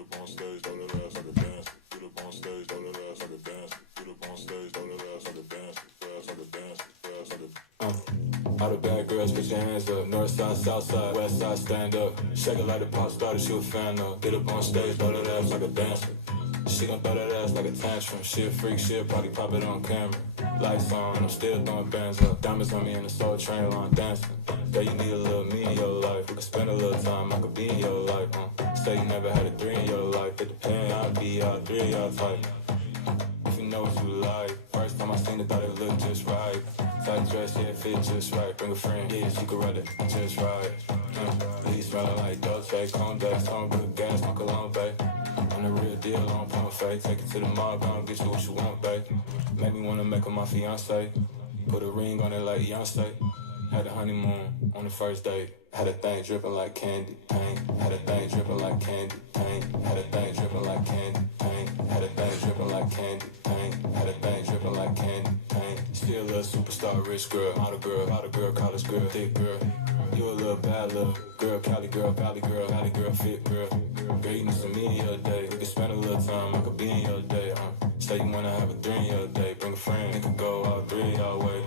up on stage, throw that ass like a dancer. Get up on stage, throw that ass like a dancer. Get up on stage, throw that ass like a dancer. Ass like a dancer, ass like a. All the bad girls, put your hands up. North side, south side, west side, stand up. Shake it like a pop star that you a fan of. Get up on stage, throw that ass like a dancer. She gon' throw that ass like a tantrum. She a freak, she'll probably pop it on camera. Lights on, I'm still throwing bands up. Diamonds on me in the soul train while I'm dancing. Yeah, you need a little me in your life. We could spend a little time, I could be in your life. Say you never had a 3 in your life. It depends, I'll be all 3 of y'all type. If you know what you like. First time I seen it, thought it looked just right. Tight dress, yeah, it fit just right. Bring a friend, yeah, she could ride it just right. Leave smelling like Dolce, Condex, on good gas, my cologne, babe. I'm the real deal, on pump fake. Take it to the mall, gon' get you what you want, babe. Make me wanna make her my fiance. Put a ring on it like Beyonce. Had a honeymoon on the first date. Had a thing dripping like candy, paint. Had a thing dripping like candy, paint. Had a thing dripping like candy, paint. Had a thing dripping like candy, paint. Had a thing dripping like candy, paint. Still a superstar, rich girl, model girl, college girl, thick girl. You a little bad little girl, Cali girl, valley girl, fit girl. Girl, you need some me in your day. We can spend a little time, I could be in your day. Say you wanna have a 3 in your day. Bring a friend, it could go all 3 y'all way.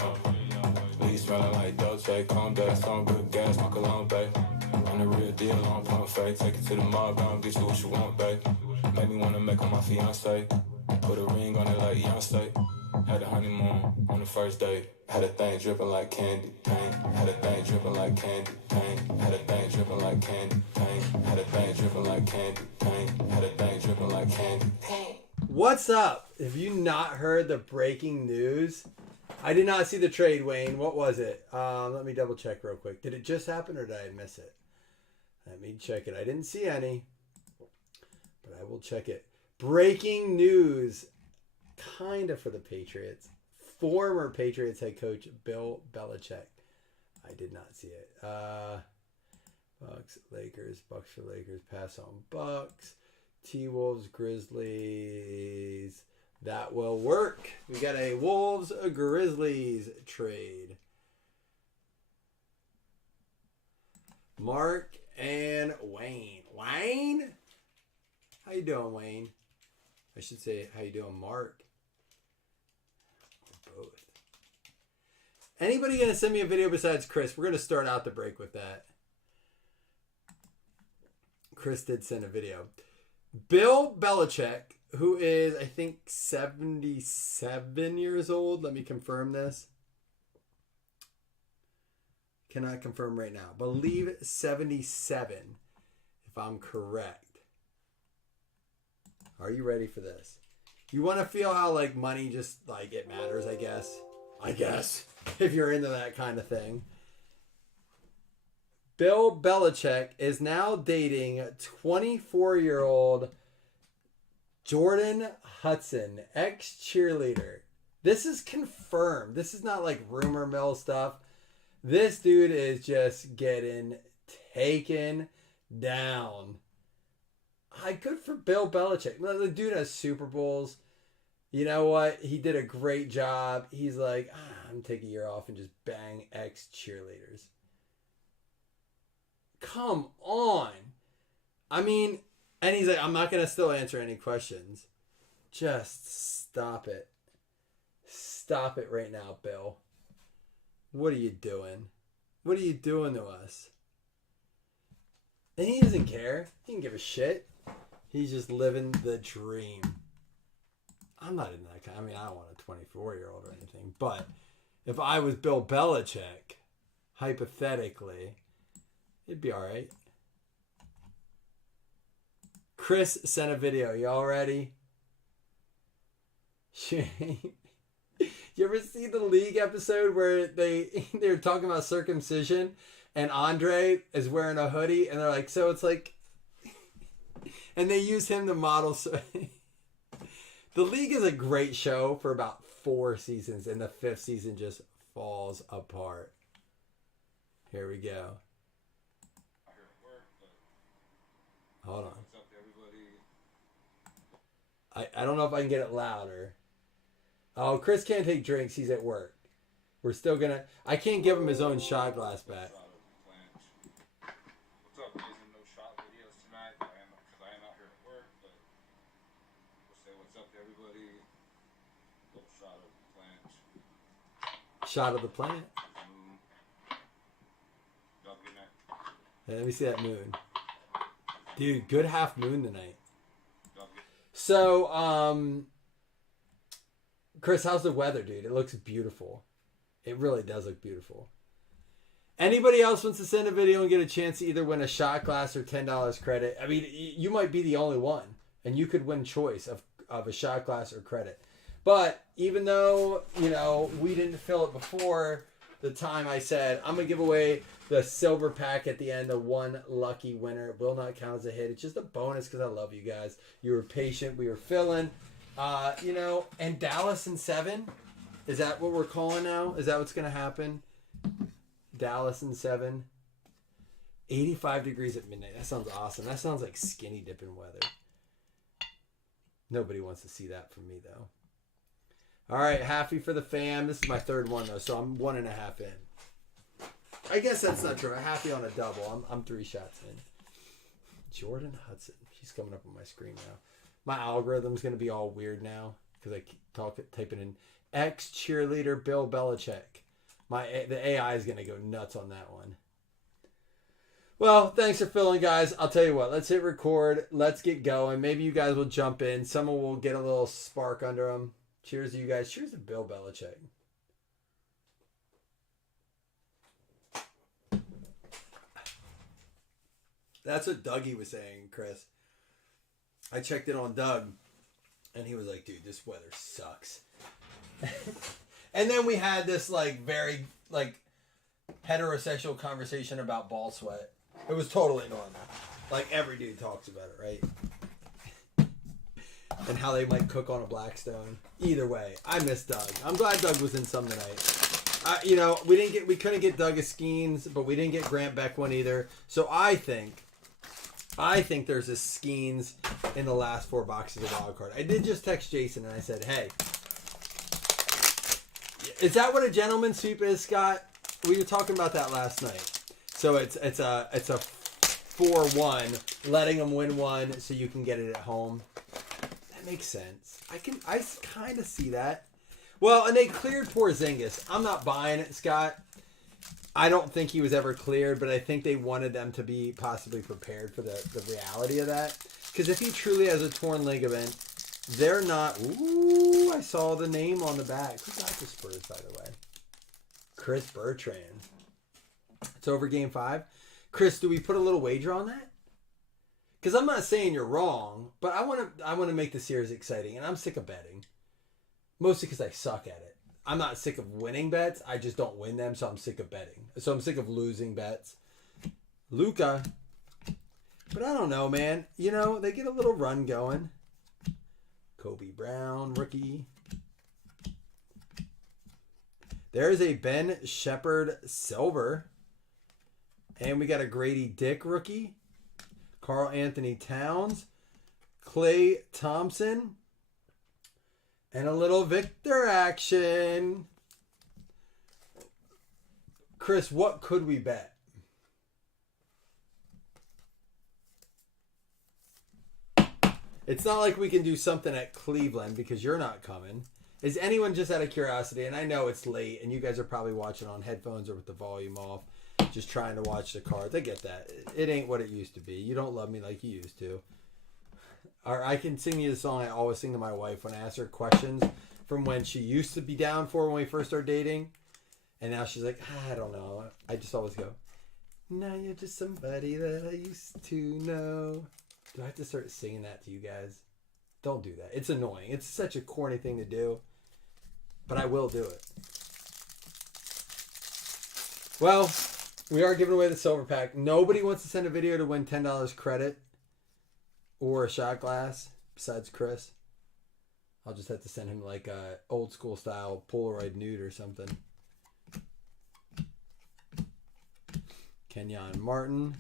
Leave smelling like Dolce, Condex, on good gas, my cologne, babe. I'm the real deal, on pump fake. Take it to the mall, gon' get you what you want, babe. Make me wanna make her my fiance. Put a ring on it like Beyonce. Had a honeymoon on the first date. Had a thing dripping like candy, paint. Had a thing dripping like candy, paint. Had a thing dripping like candy, paint. Had a thing dripping like candy, paint. Had a thing dripping like candy, paint. What's up? Have you not heard the breaking news? I did not see the trade, Wayne. What was it? Let me double check real quick. Did it just happen or did I miss it? Let me check it. I didn't see any, but I will check it. Breaking news, kind of for the Patriots. Former Patriots head coach Bill Belichick. I did not see it. Bucks, Lakers, Bucks for Lakers. Pass on Bucks. T-Wolves, Grizzlies. That will work. We got a Wolves, a Grizzlies trade. Mark and Wayne. Wayne? How you doing, Wayne? I should say, how you doing, Mark? Or both. Anybody going to send me a video besides Chris? We're going to start out the break with that. Chris did send a video. Bill Belichick, who is, I think, 77 years old. Let me confirm this. Cannot confirm right now. Believe 77, if I'm correct. Are you ready for this? You want to feel how, like, money just, like, it matters, I guess. If you're into that kind of thing. Bill Belichick is now dating 24-year-old Jordan Hudson, ex-cheerleader. This is confirmed. This is not like rumor mill stuff. This dude is just getting taken down. Good for Bill Belichick. The dude has Super Bowls. You know what? He did a great job. He's like, I'm taking a year off and just bang ex-cheerleaders. Come on. I mean, and he's like, I'm not going to still answer any questions. Just stop it. Stop it right now, Bill. What are you doing? What are you doing to us? And he doesn't care. He didn't give a shit. He's just living the dream. I'm not in that kind. I mean, I don't want a 24-year-old or anything. But if I was Bill Belichick, hypothetically, it'd be all right. Chris sent a video. Y'all ready? You ever see the League episode where they're talking about circumcision and Andre is wearing a hoodie and they're like, so it's like, and they use him to model. So the League is a great show for about 4 seasons and the 5th season just falls apart. Here we go. Hold on. I don't know if I can get it louder. Oh, Chris can't take drinks. He's at work. We're still going to... I can't give him his own shot glass back. What's up, Jason? No shot videos tonight because I am out here at work. Say what's up to everybody. Little shot of the plant. Shot of the plant. Y'all good night. Hey, let me see that moon. Dude, good half moon tonight. Y'all good. So, Chris, how's the weather, dude? It looks beautiful. It really does look beautiful. Anybody else wants to send a video and get a chance to either win a shot glass or $10 credit? I mean, you might be the only one, and you could win choice of a shot glass or credit. But even though, you know, we didn't fill it before the time I said, I'm going to give away the silver pack at the end of one lucky winner. It will not count as a hit. It's just a bonus because I love you guys. You were patient. We were filling. You know, and Dallas in 7. Is that what we're calling now? Is that what's going to happen? Dallas in 7. 85 degrees at midnight. That sounds awesome. That sounds like skinny dipping weather. Nobody wants to see that from me, though. All right, Happy for the fam. This is my third one, though, so I'm 1.5 in. I guess that's not true. Happy on a double. I'm 3 shots in. Jordan Hudson. She's coming up on my screen now. My algorithm's going to be all weird now because I keep typing in ex-cheerleader Bill Belichick. The AI is going to go nuts on that one. Well, thanks for filling, guys. I'll tell you what. Let's hit record. Let's get going. Maybe you guys will jump in. Someone will get a little spark under them. Cheers to you guys. Cheers to Bill Belichick. That's what Dougie was saying, Chris. I checked in on Doug, and he was like, dude, this weather sucks. And then we had this, like, very, like, heterosexual conversation about ball sweat. It was totally normal. Like, every dude talks about it, right? And how they might cook on a Blackstone. Either way, I miss Doug. I'm glad Doug was in some tonight. You know, we couldn't get Doug a Skeens, but we didn't get Grant Beck one either. So I think there's a Skeens in the last 4 boxes of wild card. I did just text Jason and I said, hey, is that what a gentleman's sweep is, Scott? We were talking about that last night. So it's a 4-1, letting them win one so you can get it at home. That makes sense. I kind of see that. Well, and they cleared Porzingis. I'm not buying it, Scott. I don't think he was ever cleared, but I think they wanted them to be possibly prepared for the reality of that. Because if he truly has a torn ligament, they're not... Ooh, I saw the name on the back. Who got the Spurs, by the way? Chris Bertrand. It's over game 5. Chris, do we put a little wager on that? Because I'm not saying you're wrong, but I want to make the series exciting, and I'm sick of betting. Mostly because I suck at it. I'm not sick of winning bets. I just don't win them, so I'm sick of betting. So I'm sick of losing bets. Luka. But I don't know, man. You know, they get a little run going. Kobe Brown, rookie. There's a Ben Shepherd silver. And we got a Grady Dick rookie. Karl Anthony Towns. Klay Thompson. And a little Victor action. Chris, what could we bet? It's not like we can do something at Cleveland because you're not coming. Is anyone, just out of curiosity, and I know it's late and you guys are probably watching on headphones or with the volume off, just trying to watch the cards. I get that. It ain't what it used to be. You don't love me like you used to. Or I can sing you the song I always sing to my wife when I ask her questions from when she used to be down for when we first started dating. And now she's like, I don't know. I just always go, now you're just somebody that I used to know. Do I have to start singing that to you guys? Don't do that. It's annoying. It's such a corny thing to do. But I will do it. Well, we are giving away the silver pack. Nobody wants to send a video to win $10 credit or a shot glass besides Chris. I'll just have to send him like a old school style Polaroid nude or something. Kenyon Martin.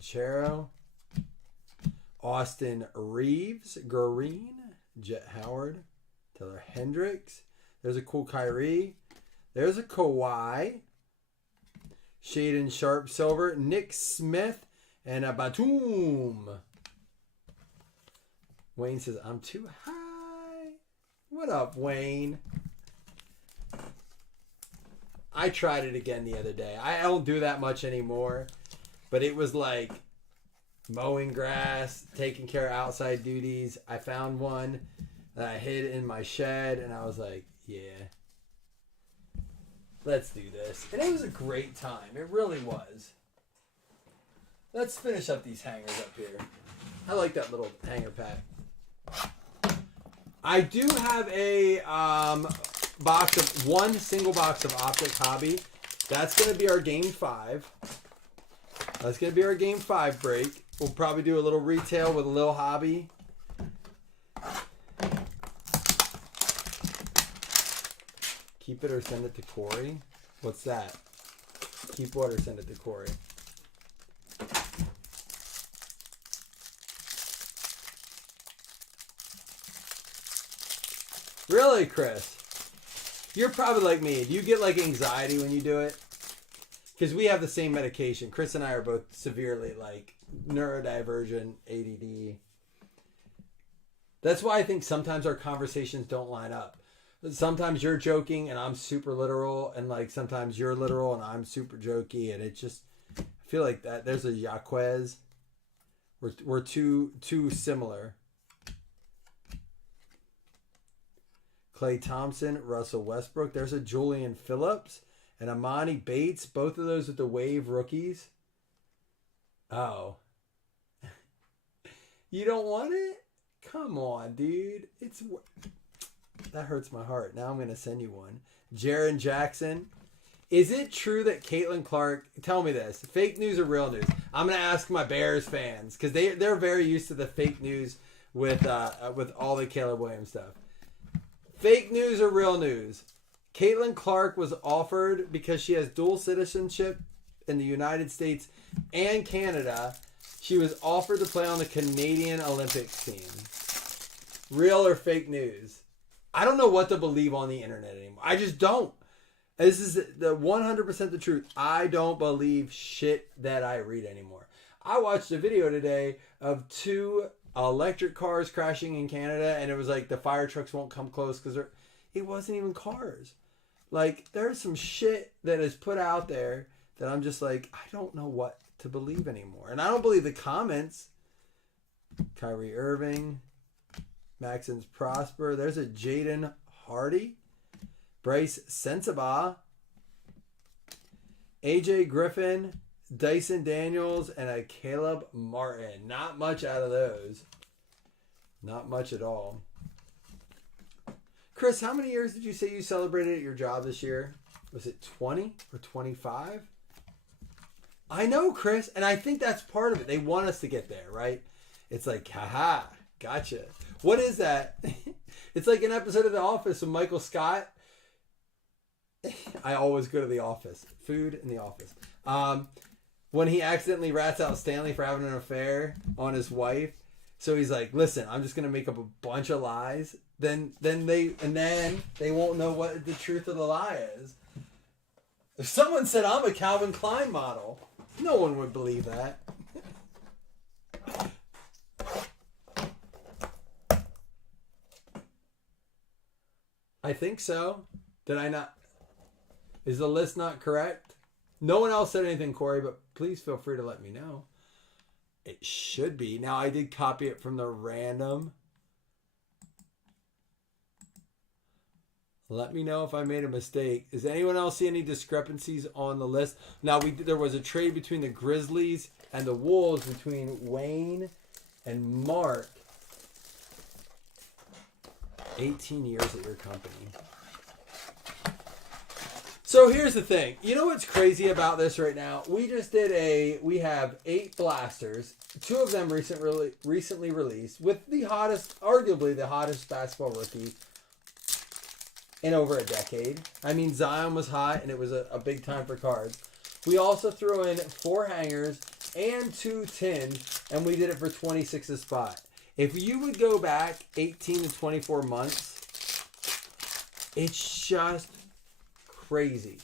Chero. Austin Reeves. Green. Jet Howard. Taylor Hendricks. There's a cool Kyrie. There's a Kawhi. Shaden Sharp silver. Nick Smith. And a Batum. Wayne says, I'm too high. What up, Wayne? I tried it again the other day. I don't do that much anymore. But it was like mowing grass, taking care of outside duties. I found one that I hid in my shed, and I was like, yeah, let's do this. And it was a great time. It really was. Let's finish up these hangers up here. I like that little hanger pack. I do have a single box of Optic Hobby. That's going to be our Game 5. That's going to be our Game 5 break. We'll probably do a little retail with a little hobby. Keep it or send it to Corey. What's that? Keep what or send it to Corey? Really, Chris? You're probably like me. Do you get like anxiety when you do it? Because we have the same medication. Chris and I are both severely like neurodivergent, ADD. That's why I think sometimes our conversations don't line up. Sometimes you're joking and I'm super literal, and like sometimes you're literal and I'm super jokey, and it just, I feel like that there's a Yaquez. We're too similar. Klay Thompson, Russell Westbrook. There's a Julian Phillips and Amani Bates. Both of those with the Wave rookies. Oh. You don't want it? Come on, dude. That hurts my heart. Now I'm going to send you one. Jaren Jackson. Is it true that Caitlin Clark... Tell me this. Fake news or real news? I'm going to ask my Bears fans, because they're very used to the fake news with all the Caleb Williams stuff. Fake news or real news? Caitlin Clark was offered, because she has dual citizenship in the United States and Canada, she was offered to play on the Canadian Olympics team. Real or fake news? I don't know what to believe on the internet anymore. I just don't. This is the 100% the truth. I don't believe shit that I read anymore. I watched a video today of 2 electric cars crashing in Canada, and it was like the fire trucks won't come close because it wasn't even cars. Like, there's some shit that is put out there that I'm just like, I don't know what to believe anymore. And I don't believe the comments. Kyrie Irving, Maxence Prosper. There's a Jaden Hardy, Bryce Sensabaugh, AJ Griffin, Dyson Daniels, and a Caleb Martin. Not much out of those. Not much at all. Chris, how many years did you say you celebrated at your job this year? Was it 20 or 25? I know, Chris, and I think that's part of it. They want us to get there, right? It's like, haha, gotcha. What is that? It's like an episode of The Office with Michael Scott. I always go to The Office. Food in The Office. When he accidentally rats out Stanley for having an affair on his wife. So he's like, listen, I'm just going to make up a bunch of lies. Then they won't know what the truth of the lie is. If someone said I'm a Calvin Klein model, no one would believe that. I think so. Did I not? Is the list not correct? No one else said anything, Corey, but please feel free to let me know. It should be. Now, I did copy it from the random. Let me know if I made a mistake. Does anyone else see any discrepancies on the list? Now, there was a trade between the Grizzlies and the Wolves between Wayne and Mark. 18 years at your company. So here's the thing. You know what's crazy about this right now? We have 8 blasters. 2 of them recently released with arguably the hottest basketball rookie in over a decade. I mean, Zion was hot, and it was a big time for cards. We also threw in 4 hangers and 2 tins, and we did it for 26 a spot. If you would go back 18 to 24 months, it's just crazy.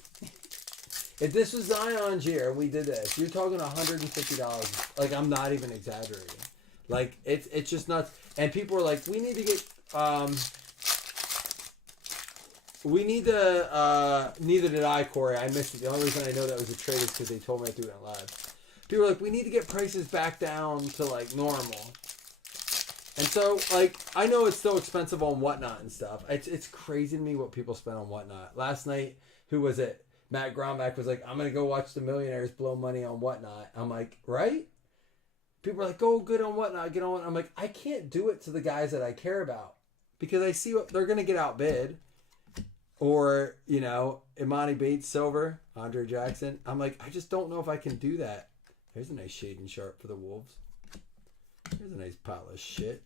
If this was Zion's year and we did this, you're talking $150. Like, I'm not even exaggerating. Like it's just nuts. And people are like, we need to get neither did I, Corey. I missed it. The only reason I know that was a trade is because they told me I threw it out live. People are like, we need to get prices back down to like normal. And so, like, I know it's still expensive on Whatnot and stuff. It's crazy to me what people spend on Whatnot. Last night, who was it? Matt Gromback was like, I'm going to go watch the millionaires blow money on Whatnot. I'm like, right? People are like, go good on Whatnot, get on Whatnot. I'm like, I can't do it to the guys that I care about. Because I see what they're going to get outbid. Or, you know, Imani Bates, Silver, Andre Jackson. I'm like, I just don't know if I can do that. There's a nice Shaden Sharp for the Wolves. There's a nice pile of shit.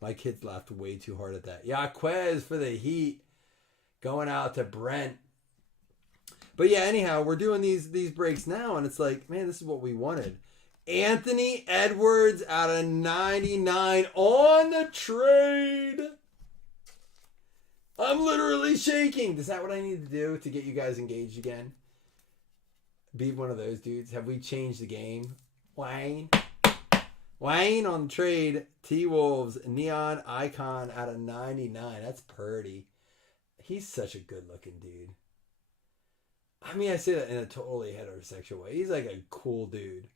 My kids laughed way too hard at that. Yaquez for the Heat. Going out to Brent. But yeah, anyhow, we're doing these breaks now, and it's like, man, this is what we wanted. Anthony Edwards out of 99 on the trade. I'm literally shaking. Is that what I need to do to get you guys engaged again? Be one of those dudes. Have we changed the game? Wayne on trade. T-Wolves, Neon Icon out of 99. That's Purdy. He's such a good-looking dude. I mean, I say that in a totally heterosexual way. He's like a cool dude.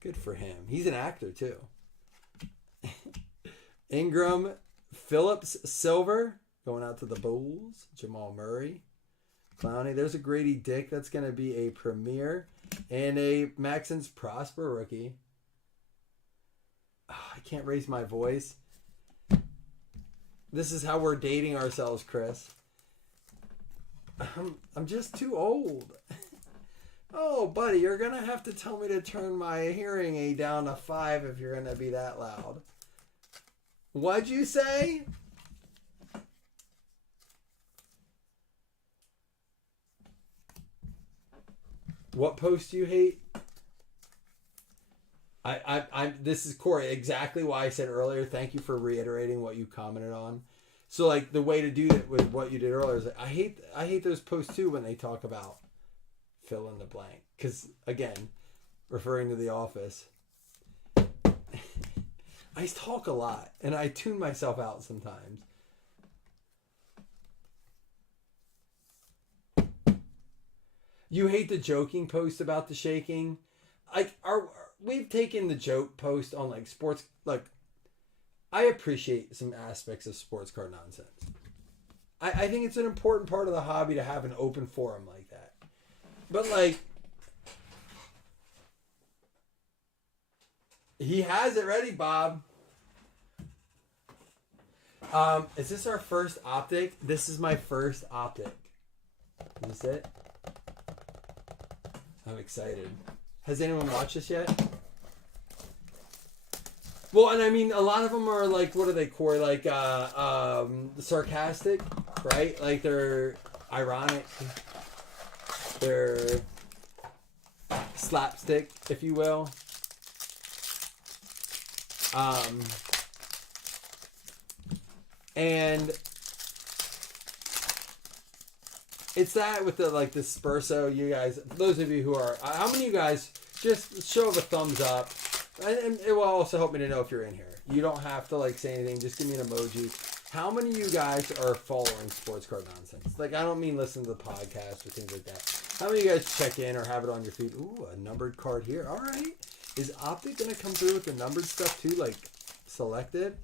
Good for him. He's an actor, too. Ingram, Phillips, Silver. Going out to the Bulls. Jamal Murray. Clowney. There's a Grady Dick. That's going to be a premier. And a Maxence Prosper rookie. Oh, I can't raise my voice. This is how we're dating ourselves, Chris. I'm just too old. Oh, buddy, you're going to have to tell me to turn my hearing aid down to 5 if you're going to be that loud. What'd you say? What post do you hate? This is Corey, exactly why I said earlier, thank you for reiterating what you commented on. So like the way to do it with what you did earlier is like, I hate those posts too when they talk about fill in the blank. Because again, referring to The Office, I talk a lot and I tune myself out sometimes. You hate the joking post about the shaking. Like we've taken the joke post on like sports, like I appreciate some aspects of sports card nonsense. I think it's an important part of the hobby to have an open forum like that. But like, he has it ready, Bob. Is this our first optic? This is my first optic. Is this it? I'm excited. Has anyone watched this yet? Well, and I mean, a lot of them are like, what are they, Corey? Like, sarcastic, right? Like, they're ironic. They're slapstick, if you will. And it's that with the, like, the Spurso, you guys, those of you who are, how many of you guys, just show of a thumbs up. And it will also help me to know if you're in here. You don't have to like say anything. Just give me an emoji. How many of you guys are following sports card nonsense? Like, I don't mean listen to the podcast or things like that. How many of you guys check in or have it on your feed? Ooh, a numbered card here. All right. Is Optic going to come through with the numbered stuff too? Like, selected?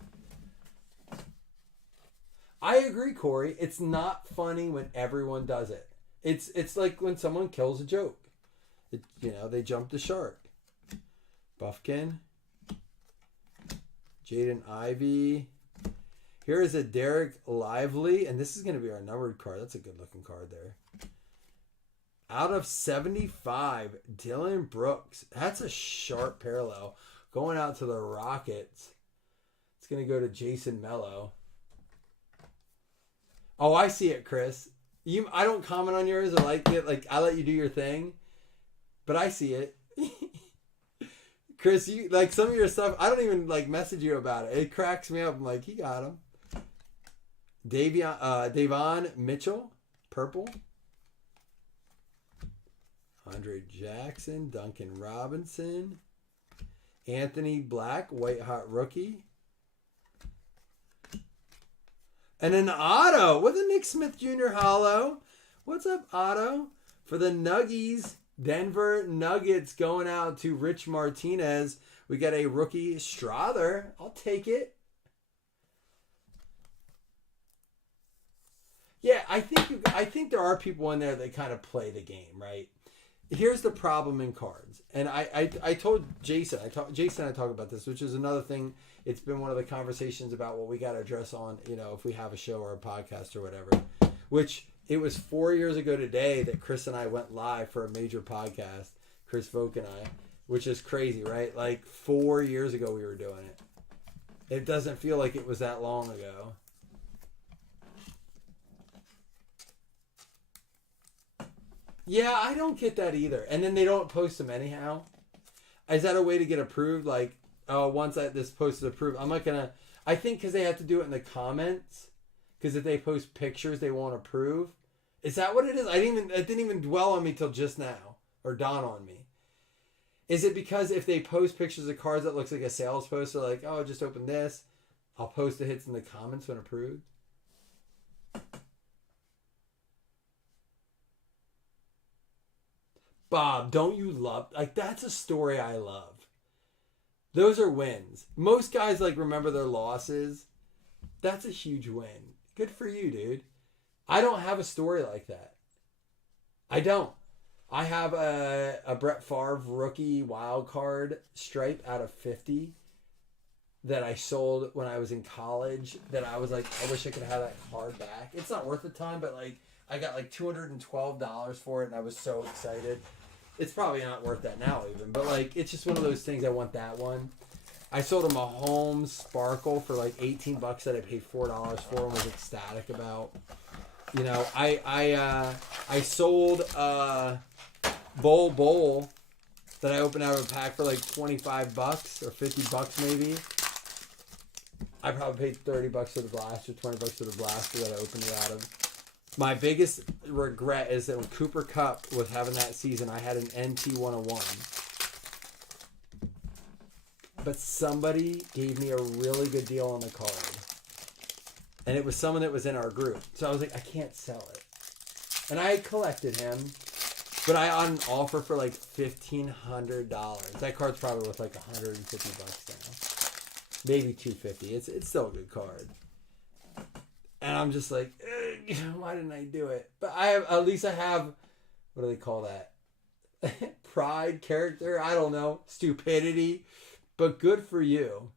I agree, Corey. It's not funny when everyone does it. It's like when someone kills a joke. They jump the shark. Buffkin. Jaden Ivey. Here is a Derek Lively. And this is going to be our numbered card. That's a good looking card there. Out of 75, Dylan Brooks. That's a sharp parallel. Going out to the Rockets. It's going to go to Jason Mello. Oh, I see it, Chris. I don't comment on yours or like it. Like, I let you do your thing. But I see it. Chris, you like some of your stuff. I don't even like message you about it. It cracks me up. I'm like, he got him. Davon Mitchell, purple. Andre Jackson, Duncan Robinson, Anthony Black, white hot rookie. And an auto with a Nick Smith Jr. holo. What's up, auto? For the Nuggies, Denver Nuggets going out to Rich Martinez. We got a rookie Strother. I'll take it. Yeah, I think there are people in there that kind of play the game, right? Here's the problem in cards. And I told Jason, Jason and I talk about this, which is another thing. It's been one of the conversations about what we got to address on, if we have a show or a podcast or whatever, which it was 4 years ago today that Chris and I went live for a major podcast, Chris Vogt and I, which is crazy, right? Like 4 years ago we were doing it. It doesn't feel like it was that long ago. Yeah, I don't get that either. And then they don't post them anyhow. Is that a way to get approved? Like, oh, once this post is approved, I'm not going to... I think because they have to do it in the comments. Because if they post pictures, they won't approve. Is that what it is? It didn't even dwell on me till just now. Or dawn on me. Is it because if they post pictures of cards that looks like a sales post, they're like, oh, just open this. I'll post the hits in the comments when approved. Bob, don't you love... Like, that's a story I love. Those are wins. Most guys, like, remember their losses. That's a huge win. Good for you, dude. I don't have a story like that. I don't. I have a Brett Favre rookie wild card stripe out of 50 that I sold when I was in college that I was like, I wish I could have that card back. It's not worth the time, but, like, I got like $212 for it, and I was so excited. It's probably not worth that now even, but like it's just one of those things. I want that one. I sold him a Holmes Sparkle for like $18 that I paid $4 for and was ecstatic about. I sold Bowl that I opened out of a pack for like $25 or $50 maybe. I probably paid $30 for the blaster, $20 for the blaster that I opened it out of. My biggest regret is that when Cooper Kupp was having that season, I had an NT 101. But somebody gave me a really good deal on the card. And it was someone that was in our group. So I was like, I can't sell it. And I collected him. But I on an offer for like $1,500. That card's probably worth like $150 now. Maybe $250. It's still a good card. And I'm just like, why didn't I do it? But at least I have, what do they call that? Pride, character, I don't know, stupidity. But good for you.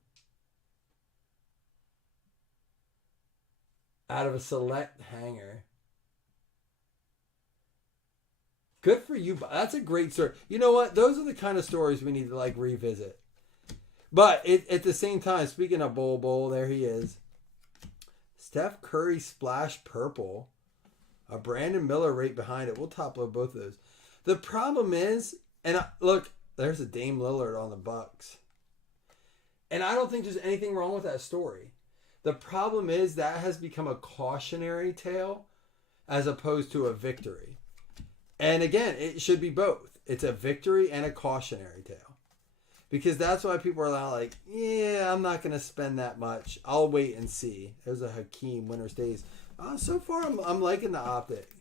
Out of a select hanger. Good for you. That's a great story. You know what? Those are the kind of stories we need to like revisit. But at the same time, speaking of Bowl, there he is. Steph Curry Splash Purple. A Brandon Miller right behind it. We'll top load both of those. The problem is, look, there's a Dame Lillard on the Bucks. And I don't think there's anything wrong with that story. The problem is that has become a cautionary tale as opposed to a victory. And again, it should be both. It's a victory and a cautionary tale. Because that's why people are like, yeah, I'm not going to spend that much. I'll wait and see. There's a Hakeem Winter Stays. So far, I'm liking the optic.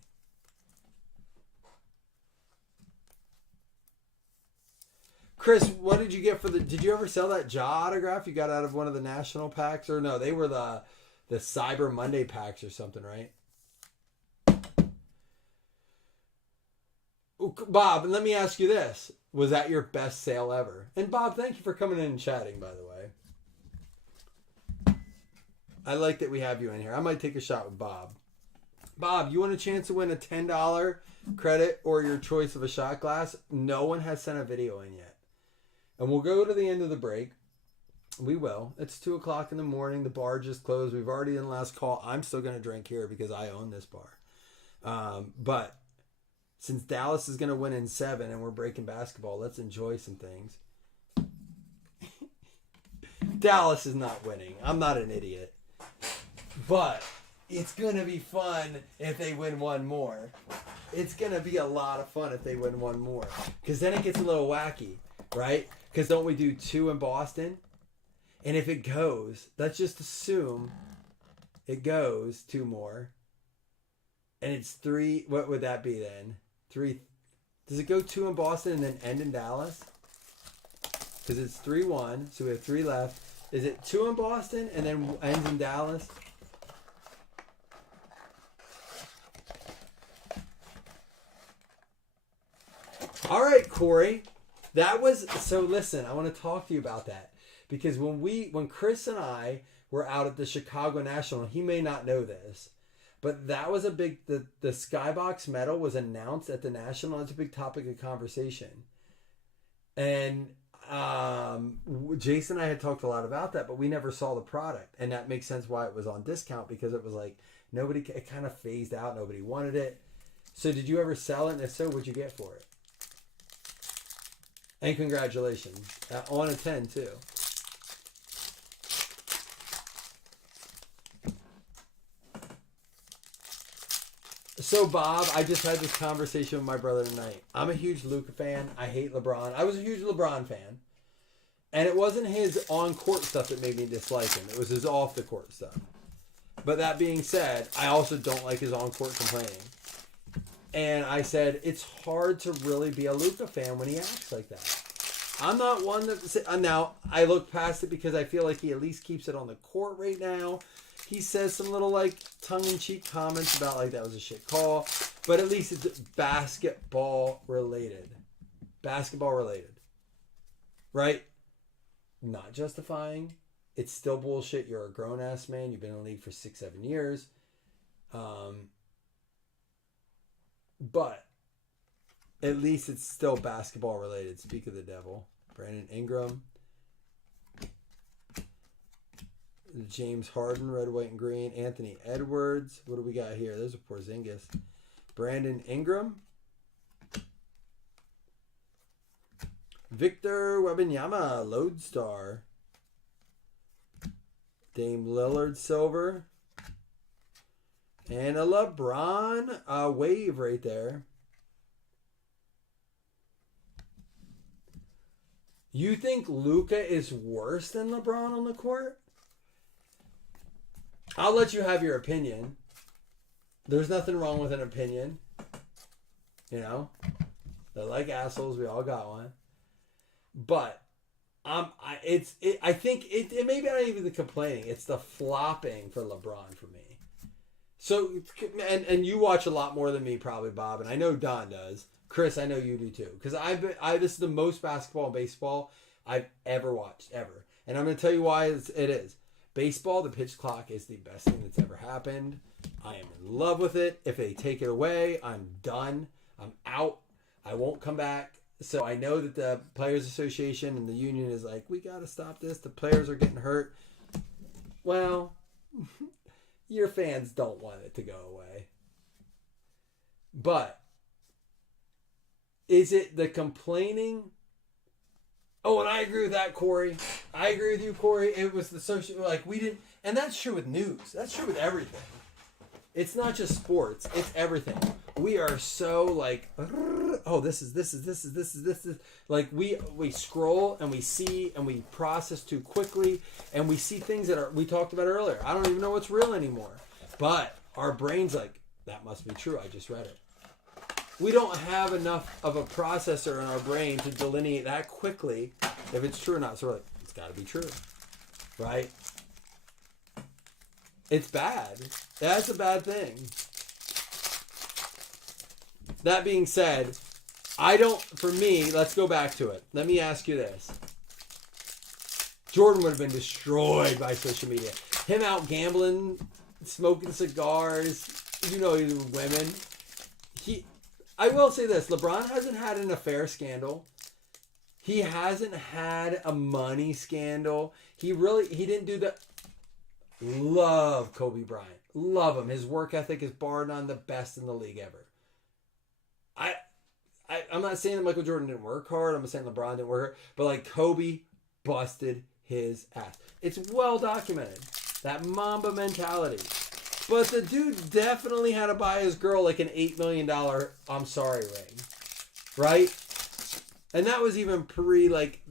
Chris, what did you get for did you ever sell that Ja autograph you got out of one of the national packs? Or no, they were the Cyber Monday packs or something, right? Bob, let me ask you this. Was that your best sale ever? And Bob, thank you for coming in and chatting, by the way. I like that we have you in here. I might take a shot with Bob. Bob, you want a chance to win a $10 credit or your choice of a shot glass? No one has sent a video in yet. And we'll go to the end of the break. We will. It's 2 o'clock in the morning. The bar just closed. We've already done the last call. I'm still going to drink here because I own this bar. But since Dallas is going to win in 7 and we're breaking basketball, let's enjoy some things. Dallas is not winning. I'm not an idiot. But it's going to be fun if they win one more. It's going to be a lot of fun if they win one more. Because then it gets a little wacky, right? Because don't we do 2 in Boston? And if it goes, let's just assume it goes 2 more. And it's 3. What would that be then? 3. Does it go 2 in Boston and then end in Dallas? Because it's 3-1. So we have 3 left. Is it 2 in Boston and then ends in Dallas? All right, Corey. That was so. Listen, I want to talk to you about that because when Chris and I were out at the Chicago National, he may not know this, but that was a big. The Skybox medal was announced at the National. It's a big topic of conversation, and Jason and I had talked a lot about that, but we never saw the product, and that makes sense why it was on discount because it was like nobody. It kind of phased out. Nobody wanted it. So, did you ever sell it? And if so, what'd you get for it? And congratulations. On a 10, too. So, Bob, I just had this conversation with my brother tonight. I'm a huge Luka fan. I hate LeBron. I was a huge LeBron fan. And it wasn't his on-court stuff that made me dislike him. It was his off-the-court stuff. But that being said, I also don't like his on-court complaining. And I said, it's hard to really be a Luka fan when he acts like that. I'm not one that... Now, I look past it because I feel like he at least keeps it on the court right now. He says some little, like, tongue-in-cheek comments about, like, that was a shit call. But at least it's basketball-related. Basketball-related. Right? Not justifying. It's still bullshit. You're a grown-ass man. You've been in the league for 6-7 years. But at least it's still basketball related. Speak of the devil. Brandon Ingram. James Harden, red, white, and green. Anthony Edwards. What do we got here? There's a Porzingis. Brandon Ingram. Victor Wembanyama, Lodestar. Dame Lillard, silver. And a LeBron wave right there. You think Luka is worse than LeBron on the court? I'll let you have your opinion. There's nothing wrong with an opinion. You know? They're like assholes. We all got one. But I think it may be not even the complaining. It's the flopping for LeBron for me. So, and you watch a lot more than me probably, Bob, and I know Don does. Chris, I know you do too. Because this is the most basketball and baseball I've ever watched, ever. And I'm going to tell you why it is. Baseball, the pitch clock is the best thing that's ever happened. I am in love with it. If they take it away, I'm done. I'm out. I won't come back. So I know that the Players Association and the union is like, we got to stop this. The players are getting hurt. Well... Your fans don't want it to go away. But is it the complaining? Oh, and I agree with that, Corey. I agree with you, Corey. It was the social, like we didn't, and that's true with news. That's true with everything. It's not just sports. It's everything. We are so like, oh, this is like we scroll and we see and we process too quickly and we see things that are we talked about earlier. I don't even know what's real anymore. But our brain's like, that must be true. I just read it. We don't have enough of a processor in our brain to delineate that quickly if it's true or not. So we're like, it's got to be true, right? It's bad. That's a bad thing. That being said, for me, let's go back to it. Let me ask you this. Jordan would have been destroyed by social media. Him out gambling, smoking cigars, he was women. I will say this, LeBron hasn't had an affair scandal. He hasn't had a money scandal. He didn't do the... Love Kobe Bryant. Love him. His work ethic is bar none the best in the league ever. I'm not saying that Michael Jordan didn't work hard. I'm not saying LeBron didn't work hard. But like Kobe busted his ass. It's well documented. That Mamba mentality. But the dude definitely had to buy his girl like an $8 million I'm sorry ring. Right? And that was even pre like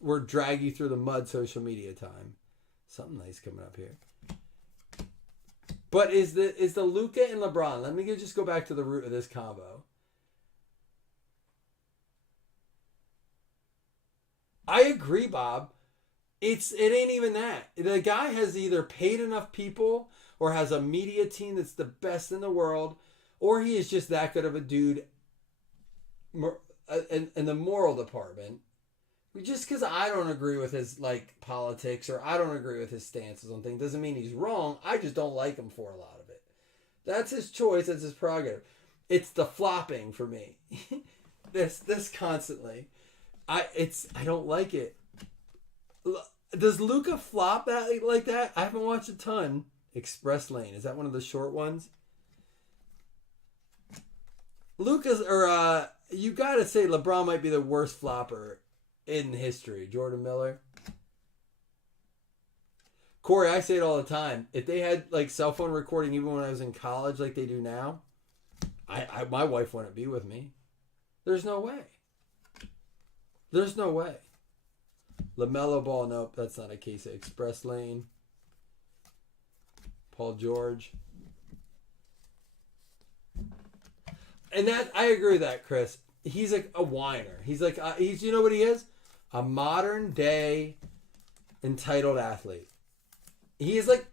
we're drag you through the mud social media time. Something nice coming up here. But is the Luka and LeBron? Let me just go back to the root of this combo. I agree, Bob. It ain't even that. The guy has either paid enough people or has a media team that's the best in the world, or he is just that good of a dude in the moral department. Just because I don't agree with his like politics or I don't agree with his stances on things doesn't mean he's wrong. I just don't like him for a lot of it. That's his choice. That's his prerogative. It's the flopping for me. this constantly. I don't like it. Does Luca flop that like that? I haven't watched a ton. Express Lane, is that one of the short ones? Luca's or you gotta say LeBron might be the worst flopper in history. Jordan Miller. Corey, I say it all the time. If they had like cell phone recording even when I was in college like they do now, I my wife wouldn't be with me. There's no way. There's no way. LaMelo Ball, nope, that's not a case of Express Lane. Paul George. And that I agree with that, Chris. He's like a whiner. He's like he's you know what he is? A modern day entitled athlete. He is like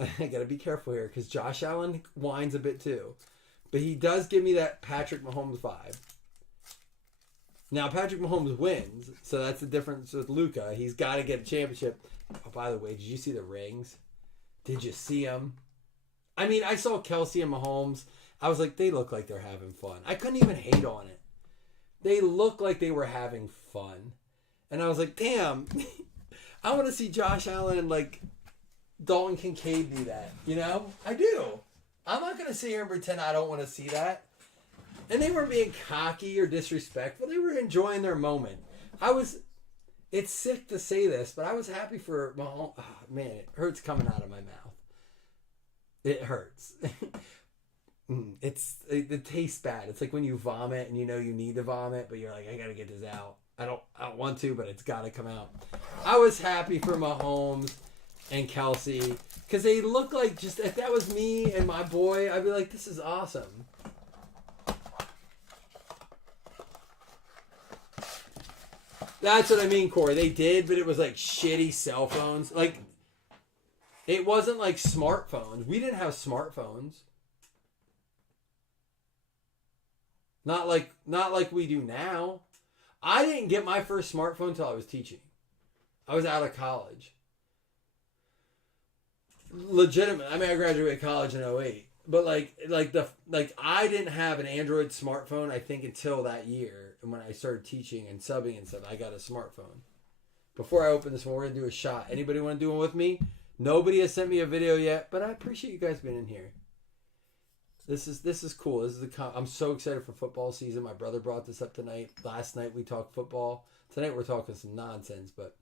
I gotta be careful here because Josh Allen whines a bit too, but he does give me that Patrick Mahomes vibe. Now Patrick Mahomes wins, so that's the difference with Luka. He's got to get a championship. Oh, by the way, did you see the rings? Did you see them? I mean, I saw Kelsey and Mahomes. I was like, they look like they're having fun. I couldn't even hate on it. They look like they were having fun. And I was like, damn, I want to see Josh Allen and like Dalton Kincaid do that. You know? I do. I'm not going to sit here and pretend I don't want to see that. And they weren't being cocky or disrespectful. They were enjoying their moment. It's sick to say this, but I was happy for Mahomes. Oh, man, it hurts coming out of my mouth. It hurts. It tastes bad. It's like when you vomit and you know you need to vomit, but you're like, I gotta get this out. I don't want to, but it's gotta come out. I was happy for Mahomes and Kelsey because they look like just if that was me and my boy, I'd be like, this is awesome. That's what I mean, Corey. They did, but it was like shitty cell phones. Like, it wasn't like smartphones. We didn't have smartphones. Not like we do now. I didn't get my first smartphone until I was teaching. I was out of college. Legitimate. I mean, I graduated college in 08. But I didn't have an Android smartphone, I think, until that year. And when I started teaching and subbing and stuff, I got a smartphone. Before I open this one, we're going to do a shot. Anybody want to do one with me? Nobody has sent me a video yet, but I appreciate you guys being in here. This is cool. I'm so excited for football season. My brother brought this up tonight. Last night we talked football. Tonight we're talking some nonsense, but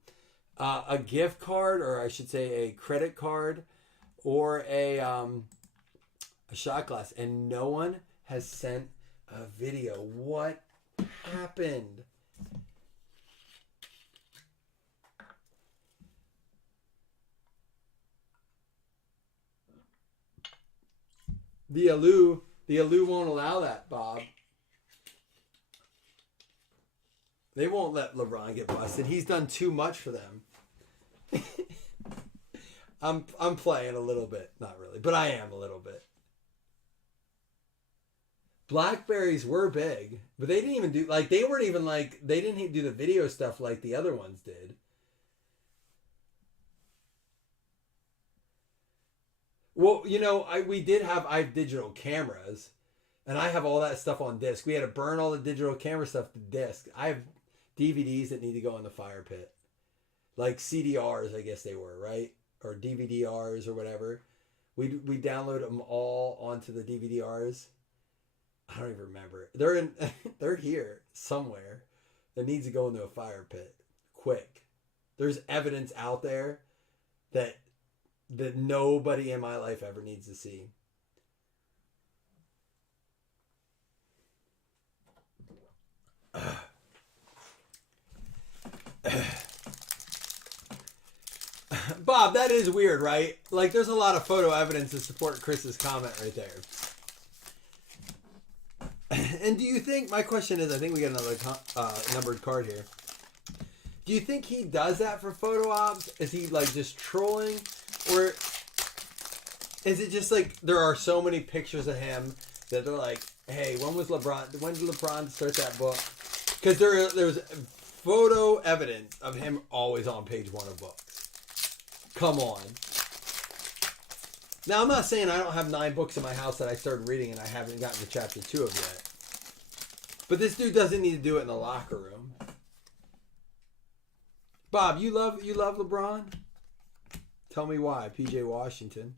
a gift card, or I should say a credit card, or a shot glass, and no one has sent a video. What happened? The Alou won't allow that, Bob. They won't let LeBron get busted. He's done too much for them. I'm playing a little bit, not really, but I am a little bit. Blackberries were big, but they didn't even do they didn't do the video stuff like the other ones did. Well, I have digital cameras, and I have all that stuff on disc. We had to burn all the digital camera stuff to disc. I have DVDs that need to go in the fire pit, like CDRs, I guess they were, right, or DVDRs or whatever. We download them all onto the DVDRs. I don't even remember. They're here somewhere. That needs to go into a fire pit, quick. There's evidence out there that nobody in my life ever needs to see. Bob, that is weird, right? Like, there's a lot of photo evidence to support Chris's comment right there. And do you think, my question is, I think we got another numbered card here. Do you think he does that for photo ops? Is he like just trolling? Or is it just like there are so many pictures of him that they're like, hey, when did LeBron start that book? Because there's photo evidence of him always on page 1 of books. Come on. Now, I'm not saying I don't have 9 books in my house that I started reading and I haven't gotten to chapter 2 of yet. But this dude doesn't need to do it in the locker room. Bob, you love LeBron? Tell me why. PJ Washington.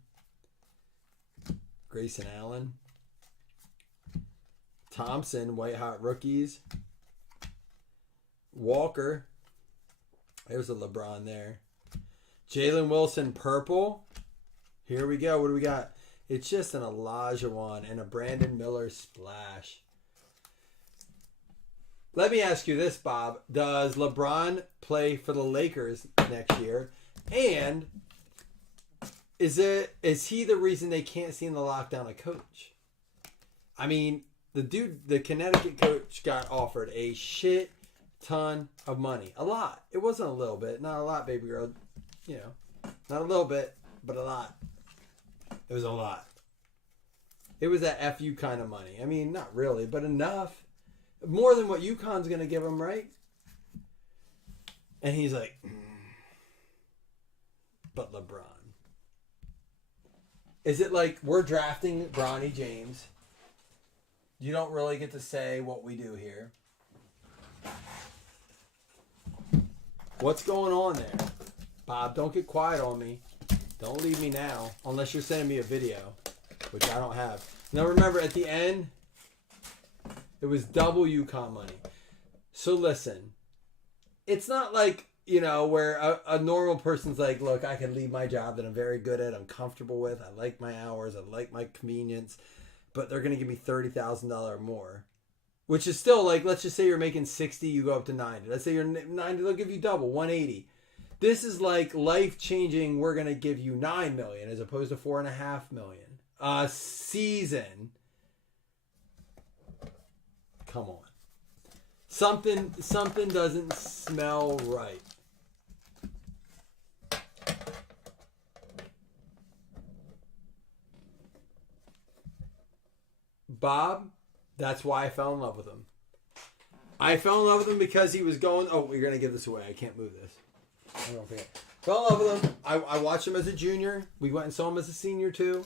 Grayson Allen. Thompson, White Hot Rookies. Walker. There's a LeBron there. Jalen Wilson, purple. Here we go. What do we got? It's just an Olajuwon and a Brandon Miller splash. Let me ask you this, Bob. Does LeBron play for the Lakers next year? And is he the reason they can't seem to lock down a coach? I mean, the Connecticut coach got offered a shit ton of money. A lot. It wasn't a little bit. Not a lot, baby girl. You know, not a little bit, but a lot. It was a lot. It was that FU kind of money. I mean, not really, but enough. More than what UConn's going to give him, right? And he's like, but LeBron. Is it like we're drafting Bronny James? You don't really get to say what we do here. What's going on there? Bob, don't get quiet on me. Don't leave me now, unless you're sending me a video, which I don't have. Now remember, at the end, it was double UConn money. So listen, it's not like, you know, where a normal person's like, look, I can leave my job that I'm very good at, I'm comfortable with, I like my hours, I like my convenience, but they're going to give me $30,000 more. Which is still like, let's just say you're making 60, you go up to 90. Let's say you're 90, they'll give you double, 180. This is like life-changing, we're going to give you $9 million as opposed to $4.5 million a season. Come on. Something doesn't smell right. Bob, that's why I fell in love with him. I fell in love with him because he was going... Oh, we're going to give this away. I can't move this. I don't forget. Fell in love with him. I watched him as a junior. We went and saw him as a senior, too.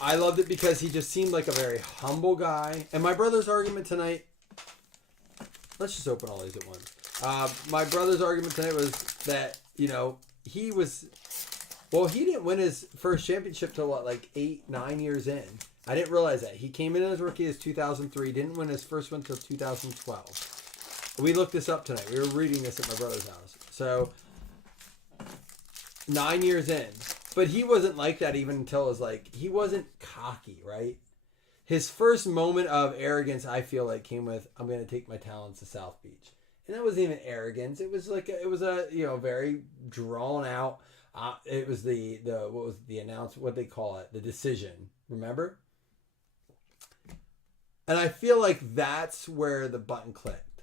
I loved it because he just seemed like a very humble guy. And my brother's argument tonight... Let's just open all these at once. My brother's argument tonight was that, you know, he was... Well, he didn't win his first championship till, what, like 8-9 years in. I didn't realize that. He came in as rookie as 2003, didn't win his first one until 2012. We looked this up tonight. We were reading this at my brother's house. So, 9 years in. But he wasn't like that even until it was like, he wasn't cocky, right? His first moment of arrogance, I feel like, came with, I'm going to take my talents to South Beach. And that wasn't even arrogance. It was like, it was a, you know, very drawn out, it was what was the announcement, what they call it? The decision. Remember? And I feel like that's where the button clicked.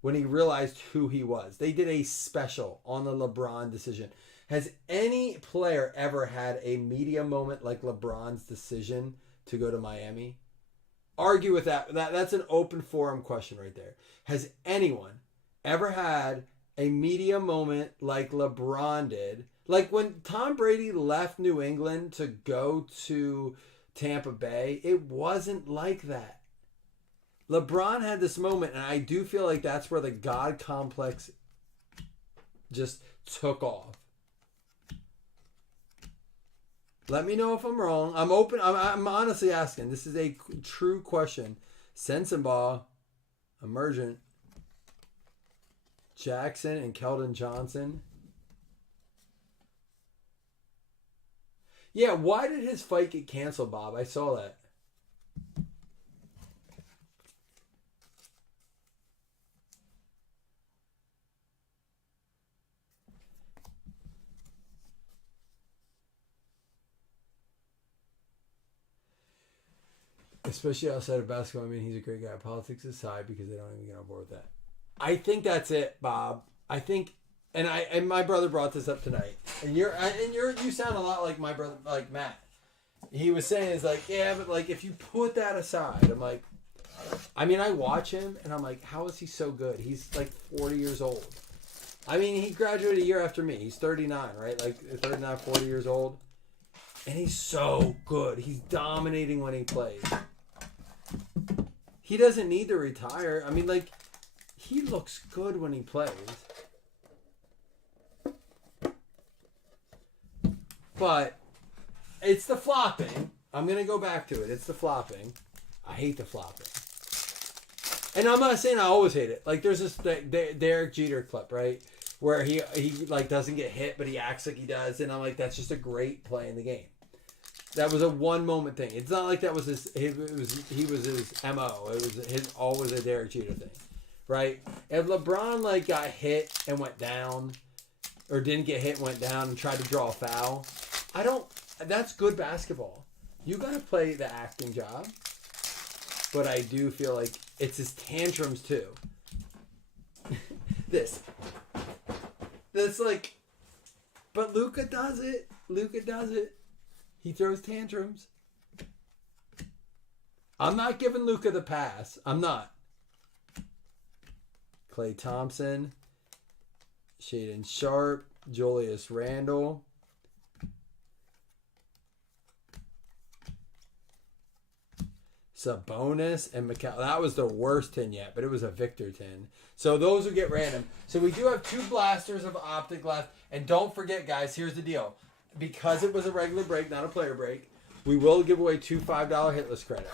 When he realized who he was. They did a special on the LeBron decision. Has any player ever had a media moment like LeBron's decision to go to Miami? Argue with that. That's an open forum question right there. Has anyone ever had a media moment like LeBron did? Like when Tom Brady left New England to go to Tampa Bay, it wasn't like that. LeBron had this moment, and I do feel like that's where the God complex just took off. Let me know if I'm wrong. I'm open. I'm honestly asking. This is a true question. Sensenbaugh, Emergent, Jackson, and Keldon Johnson. Yeah, why did his fight get canceled, Bob? I saw that. Especially outside of basketball. I mean, he's a great guy. Politics aside, because they don't even get on board with that. I think that's it, Bob. I think, and my brother brought this up tonight, and you sound a lot like my brother, like Matt. He was saying is like, yeah, but like if you put that aside, I'm like, I mean, I watch him and I'm like, how is he so good? He's like 40 years old. I mean, he graduated a year after me. He's 39, right? Like 39, 40 years old. And he's so good. He's dominating when he plays. He doesn't need to retire. I mean, like, he looks good when he plays. But it's the flopping. I'm going to go back to it. It's the flopping. I hate the flopping. And I'm not saying I always hate it. Like, there's this Derek Jeter clip, right? Where he like doesn't get hit, but he acts like he does. And I'm like, that's just a great play in the game. That was a one moment thing. It's not like that was he was his MO. It was always a Derek Jeter thing, right? If LeBron like got hit and went down, or didn't get hit and went down and tried to draw a foul, that's good basketball. You got to play the acting job. But I do feel like it's his tantrums too. That's like, but Luka does it. He throws tantrums. I'm not giving Luka the pass. I'm not. Klay Thompson, Shaedon Sharpe, Julius Randle. Sabonis and McCall. That was the worst 10 yet, but it was a Victor 10. So those will get random. So we do have 2 blasters of optic left. And don't forget, guys, here's the deal. Because it was a regular break, not a player break, we will give away 2 $5 hitless credits.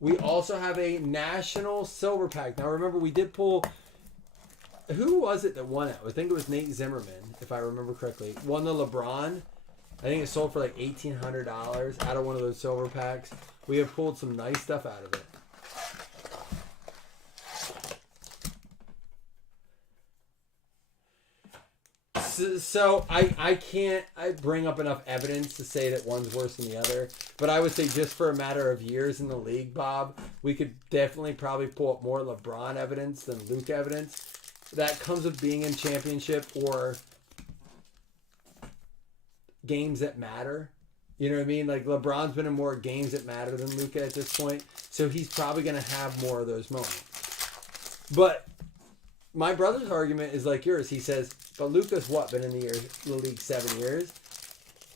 We also have a national silver pack. Now remember, we did pull... Who was it that won it? I think it was Nate Zimmerman, if I remember correctly. Won the LeBron. I think it sold for like $1,800 out of one of those silver packs. We have pulled some nice stuff out of it. So I can't bring up enough evidence to say that one's worse than the other. But I would say just for a matter of years in the league, Bob, we could definitely probably pull up more LeBron evidence than Luke evidence. That comes with being in championship or games that matter. You know what I mean? Like, LeBron's been in more games that matter than Luka at this point. So he's probably going to have more of those moments. But my brother's argument is like yours. He says, but Luka's been in the league 7 years.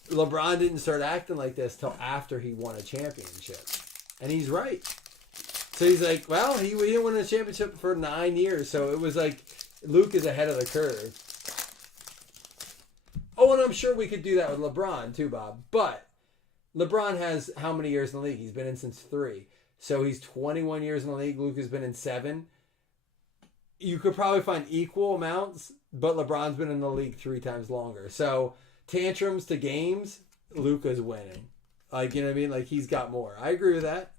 LeBron didn't start acting like this till after he won a championship. And he's right. So he's like, well, he didn't win a championship for 9 years. So it was like, Luke is ahead of the curve. Oh, and I'm sure we could do that with LeBron too, Bob. But LeBron has how many years in the league? He's been in since 3. So he's 21 years in the league. Luke has been in 7. You could probably find equal amounts, but LeBron's been in the league 3 times longer. So tantrums to games, Luka's winning. Like, you know what I mean? Like, he's got more. I agree with that.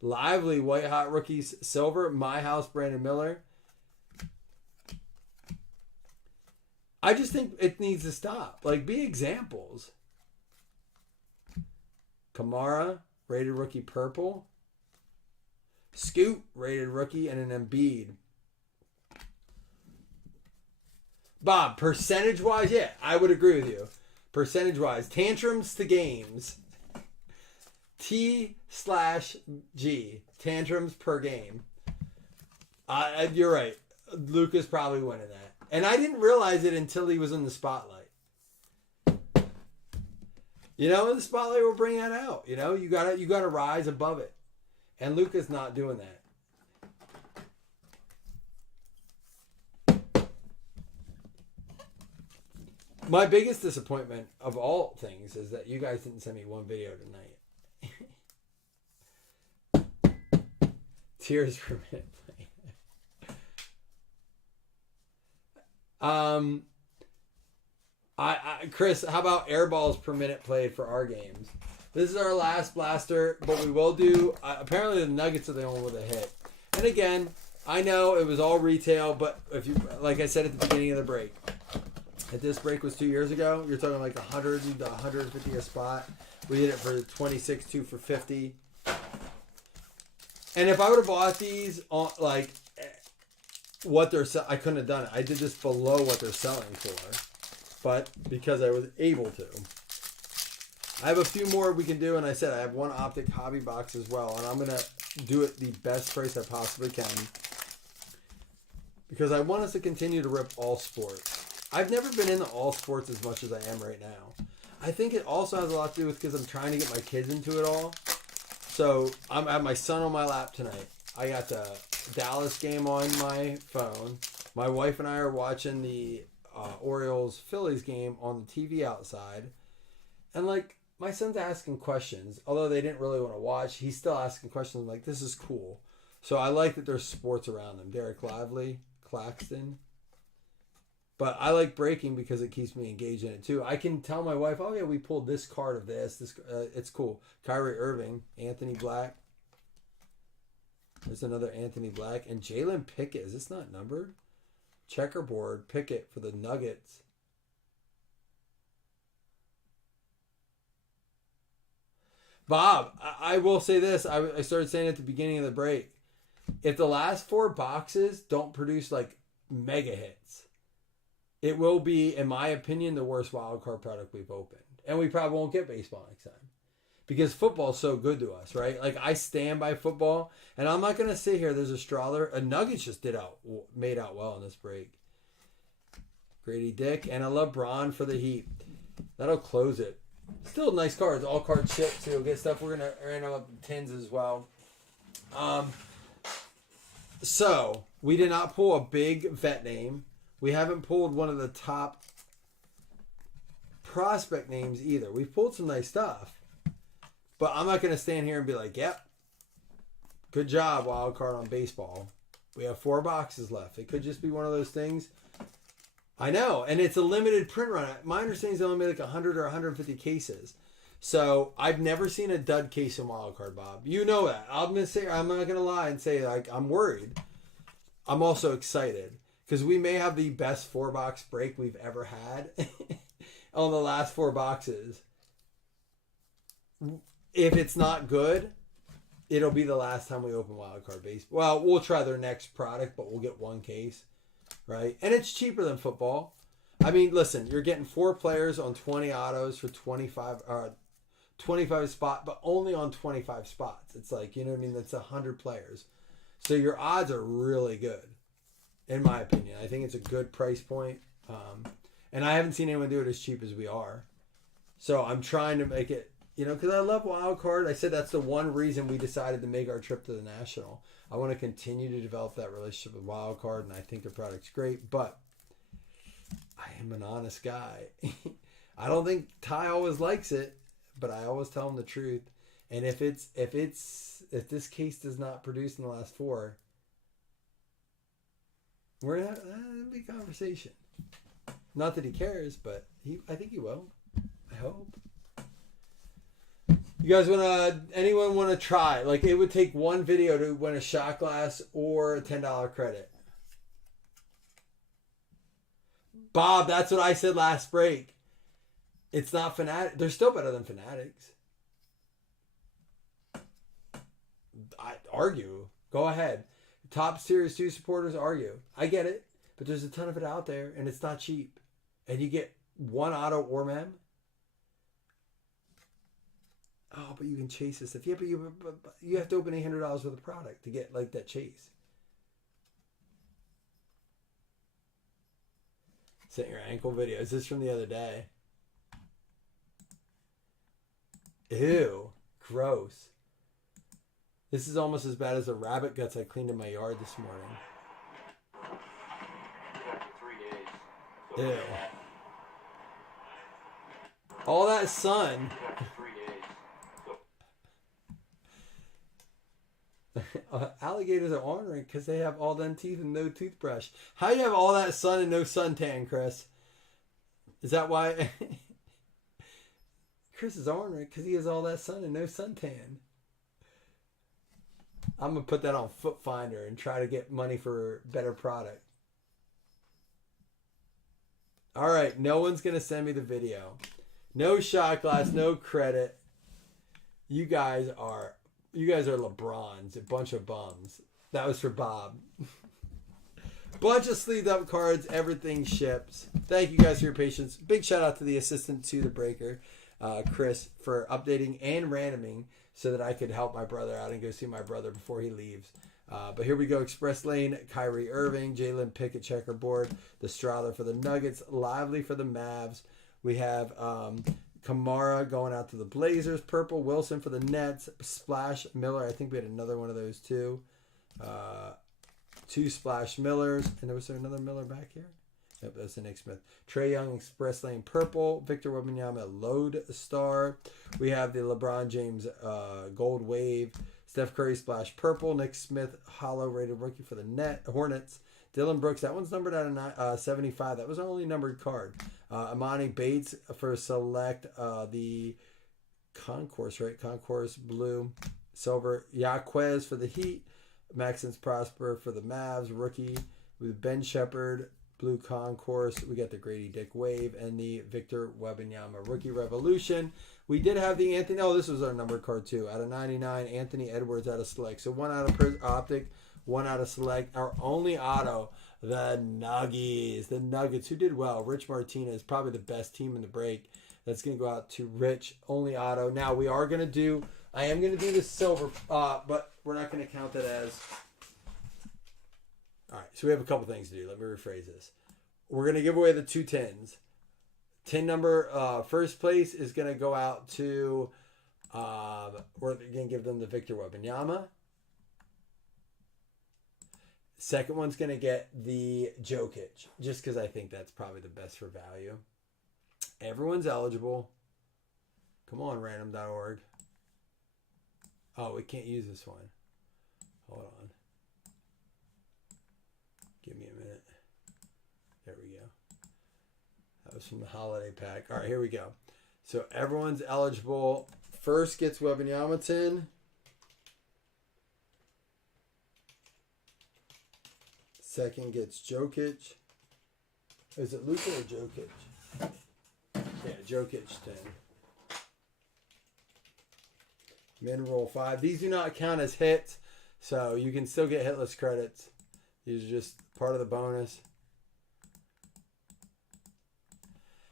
Lively, white hot rookies, silver, my house, Brandon Miller. I just think it needs to stop. Like, be examples. Kamara, rated rookie purple. Scoot, rated rookie, and an Embiid. Bob, percentage-wise, yeah, I would agree with you. Percentage-wise, tantrums to games. T/G, tantrums per game. You're right. Luka's probably winning that. And I didn't realize it until he was in the spotlight. You know, the spotlight will bring that out. You know, you gotta rise above it. And Luka's not doing that. My biggest disappointment of all things is that you guys didn't send me one video tonight. Tears per minute played. Chris, how about air balls per minute played for our games? This is our last blaster, but we will do. Apparently, the Nuggets are the only one with a hit. And again, I know it was all retail, but if you, like I said at the beginning of the break, if this break was 2 years ago, you're talking like 100 to 150 a spot. We did it for 26, 2 for 50. And if I would have bought these on like what they're I couldn't have done it. I did this below what they're selling for, but because I was able to. I have a few more we can do, and I said I have one Optic hobby box as well, and I'm gonna do it the best price I possibly can because I want us to continue to rip all sports. I've never been into all sports as much as I am right now. I think it also has a lot to do with because I'm trying to get my kids into it all. So I have my son on my lap tonight. I got the Dallas game on my phone. My wife and I are watching the Orioles-Phillies game on the TV outside. And like, my son's asking questions. Although they didn't really want to watch, he's still asking questions. I'm like, this is cool. So I like that there's sports around them. Derek Lively, Claxton. But I like breaking because it keeps me engaged in it too. I can tell my wife, oh yeah, we pulled this card of this. It's cool. Kyrie Irving, Anthony Black. There's another Anthony Black. And Jalen Pickett. Is this not numbered? Checkerboard Pickett for the Nuggets. Bob, I will say this. I started saying at the beginning of the break. If the last 4 boxes don't produce like mega hits, it will be, in my opinion, the worst wild card product we've opened. And we probably won't get baseball next time. Because football is so good to us, right? Like, I stand by football. And I'm not going to sit here. There's a Strawler. A Nuggets just made out well in this break. Grady Dick. And I love Braun for the Heat. That'll close it. Still nice cards. All card shipped, too. Get stuff. We're going to random up tins as well. So, we did not pull a big vet name. We haven't pulled one of the top prospect names either. We've pulled some nice stuff. But I'm not going to stand here and be like, yep, good job, wild card on baseball. We have 4 boxes left. It could just be one of those things. I know. And it's a limited print run. My understanding is they only made like 100 or 150 cases. So I've never seen a dud case in wild card, Bob. You know that. I'm not going to lie and say like I'm worried. I'm also excited. Because we may have the best 4-box break we've ever had on the last 4 boxes. If it's not good, it'll be the last time we open wildcard baseball. Well, we'll try their next product, but we'll get 1 case, right? And it's cheaper than football. I mean, listen, you're getting 4 players on 20 autos for 25 spot, but only on 25 spots. It's like, you know what I mean? That's 100 players. So your odds are really good. In my opinion, I think it's a good price point. And I haven't seen anyone do it as cheap as we are. So I'm trying to make it, because I love wild card. I said that's the one reason we decided to make our trip to the National. I want to continue to develop that relationship with wild card, and I think the product's great. But I am an honest guy. I don't think Ty always likes it, but I always tell him the truth. And if this case does not produce in the last 4. We're gonna have a big conversation. Not that he cares, but I think he will. I hope. You guys anyone want to try? Like, it would take 1 video to win a shot glass or a $10 credit. Bob, that's what I said last break. It's not Fanatic. They're still better than Fanatics. I argue. Go ahead. Top Series 2 supporters argue. I get it, but there's a ton of it out there, and it's not cheap. And you get 1 auto or mem. Oh, but you can chase this stuff. Yeah, but you have to open $800 worth of product to get like that chase. Sent your ankle video. Is this from the other day? Ew, gross. This is almost as bad as the rabbit guts I cleaned in my yard this morning. After 3 days. Ew. All that sun. After 3 days. Alligators are ornery because they have all them teeth and no toothbrush. How you have all that sun and no suntan, Chris? Is that why? Chris is ornery because he has all that sun and no suntan. I'm going to put that on Foot Finder and try to get money for better product. All right. No one's going to send me the video. No shot glass, no credit. You guys are LeBrons, a bunch of bums. That was for Bob. Bunch of sleeved up cards. Everything ships. Thank you guys for your patience. Big shout out to the assistant to the breaker, Chris, for updating and randoming so that I could help my brother out and go see my brother before he leaves. But here we go. Express Lane, Kyrie Irving, Jalen Pickett checkerboard, the Strahler for the Nuggets, Lively for the Mavs. We have Kamara going out to the Blazers, purple, Wilson for the Nets, Splash Miller. I think we had another one of those too. Two Splash Millers. And was there another Miller back here? Yep, that's the Nick Smith. Trae Young, Express Lane, purple. Victor Wembanyama, Load Star. We have the LeBron James Gold Wave. Steph Curry, Splash Purple. Nick Smith, Hollow Rated Rookie for the Hornets. Dylan Brooks, that one's numbered out of 75. That was our only numbered card. Amani Bates for Select, the Concourse, right? Concourse Blue, Silver. Yaquez for the Heat. Maxence Prosper for the Mavs, rookie. With Ben Shepherd, Blue Concourse. We got the Grady Dick Wave and the Victor Wembanyama Rookie Revolution. We did have the Anthony. Oh, this was our numbered card too. Out of 99, Anthony Edwards out of Select. So one out of Optic, one out of Select. Our only auto, the Nuggies. The Nuggets, who did well. Rich Martinez, probably the best team in the break. That's going to go out to Rich, only auto. Now, I am going to do the silver, but we're not going to count that as. All right, so we have a couple things to do. Let me rephrase this. We're going to give away the 2 tins. Tin number, first place is going to go out to, we're going to give them the Victor Wembanyama. Second one's going to get the Jokic, just because I think that's probably the best for value. Everyone's eligible. Come on, random.org. Oh, we can't use this one. Hold on. Give me a minute. There we go. That was from the holiday pack. All right, here we go. So everyone's eligible. First gets Wembanyama tin. Second gets Jokic. Is it Luka or Jokic? Yeah, Jokic 10. Min roll 5. These do not count as hits, so you can still get hitless credits. These are just part of the bonus.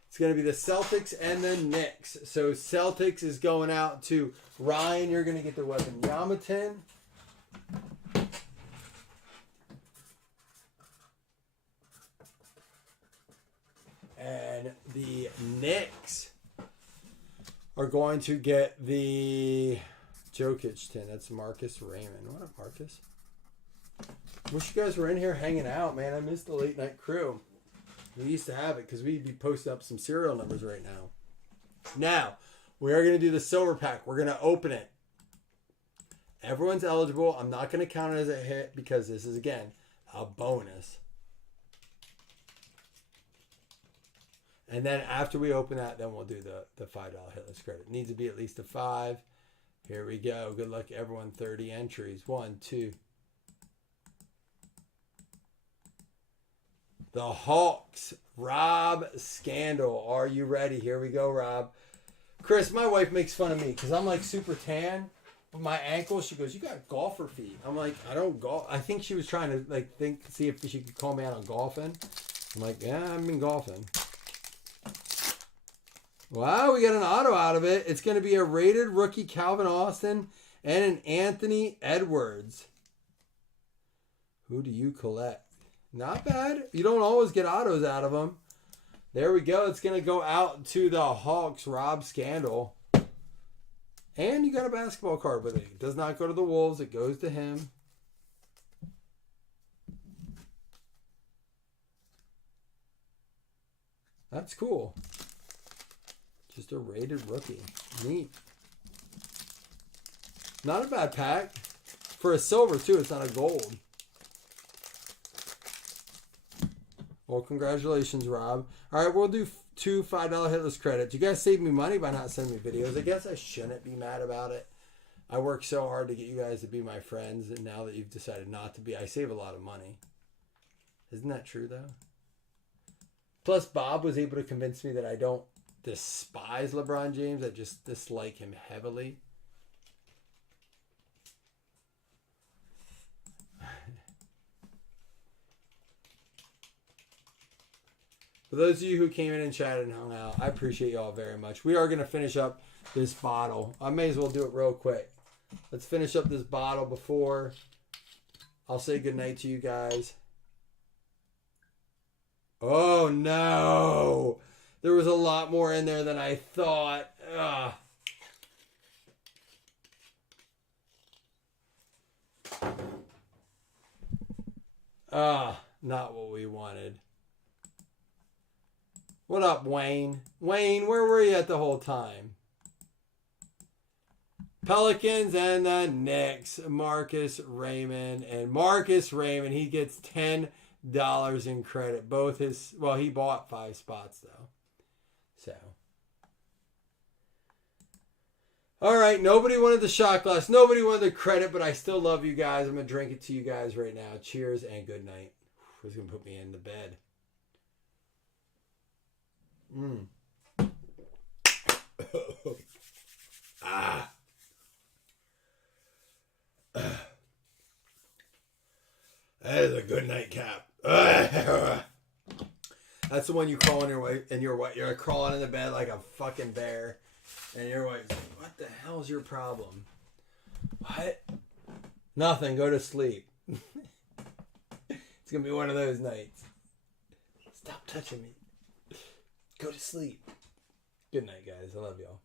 It's going to be the Celtics and the Knicks. So Celtics is going out to Ryan. You're going to get the Wembanyama 10. And the Knicks are going to get the Jokic 10. That's Marcus Raymond. What up, Marcus? Wish you guys were in here hanging out, man. I missed the late night crew. We used to have it because we'd be posting up some serial numbers right now. Now, we are going to do the silver pack. We're going to open it. Everyone's eligible. I'm not going to count it as a hit because this is, again, a bonus. And then after we open that, then we'll do the $5 hitless credit. It needs to be at least a 5. Here we go. Good luck, everyone. 30 entries. 1, 2. The Hawks. Rob Scandal. Are you ready? Here we go, Rob. Chris, my wife makes fun of me because I'm like super tan. But my ankles, she goes, you got golfer feet. I'm like, I don't golf. I think she was trying to see if she could call me out on golfing. I'm like, yeah, I've been golfing. Wow, we got an auto out of it. It's going to be a rated rookie Calvin Austin and an Anthony Edwards. Who do you collect? Not bad. You don't always get autos out of them. There we go. It's going to go out to the Hawks, Rob Scandal. And you got a basketball card with it. It does not go to the Wolves. It goes to him. That's cool. Just a rated rookie. Neat. Not a bad pack. For a silver, too. It's not a gold. Well, congratulations, Rob. All right, we'll do 2 $5 hitless credits. You guys saved me money by not sending me videos. I guess I shouldn't be mad about it. I work so hard to get you guys to be my friends, and now that you've decided not to be, I save a lot of money. Isn't that true, though? Plus, Bob was able to convince me that I don't despise LeBron James. I just dislike him heavily. For those of you who came in and chatted and hung out, I appreciate y'all very much. We are going to finish up this bottle. I may as well do it real quick. Let's finish up this bottle before I'll say goodnight to you guys. Oh, no. There was a lot more in there than I thought. Ugh. Not what we wanted. What up, Wayne? Wayne, where were you at the whole time? Pelicans and the Knicks. Marcus Raymond. And Marcus Raymond, he gets $10 in credit. Both his, well, he bought 5 spots, though. So. All right, nobody wanted the shot glass. Nobody wanted the credit, but I still love you guys. I'm going to drink it to you guys right now. Cheers and good night. Who's going to put me in the bed? That is a good nightcap. That's the one you crawl in your way, and you're crawling in the bed like a fucking bear, and your wife's like, "What the hell is your problem?" What? Nothing. Go to sleep. It's gonna be one of those nights. Stop touching me. Go to sleep. Good night, guys. I love y'all.